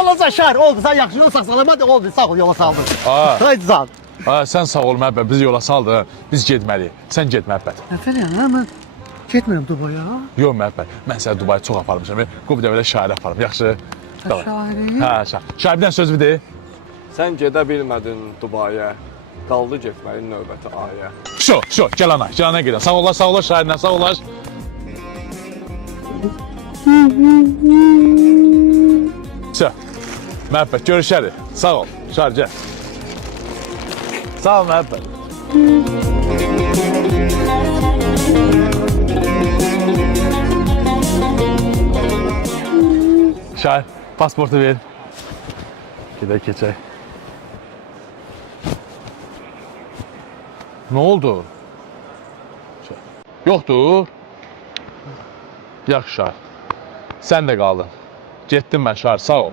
Olacaq şəhər, oldu. Sən yaxşı olsan salamat oldu. Sağ ol, yola saldın. Haydi can. Sən sağ ol Məhəbbət, bizi yola saldı. Biz getməliyik. Sən get Məhəbbət. Əfələn, mən getmirəm Dubaya. Yox Məhəbbət, mən səni Dubaya çox aparmışam. Qoy bir də belə şair aparım, yaxşı? Şairi? Hə, şair bir dənə söz bir de. Sən gedə bilmədin Dubaya, qaldı getməyin növbəti aya. Şo, gəl ana gedən. Sağ olar şairlə, sağ olar. Şo, Məhəbbət, görüşərik. Sağ ol, şair, gəl. Sağ ol Məhəbbət. Şair, pasportu ver. Gedək keçək. Ne oldu? Yoxdur. Yaxşı şair. Sən də qaldın. Getdim mən şair, sağ ol.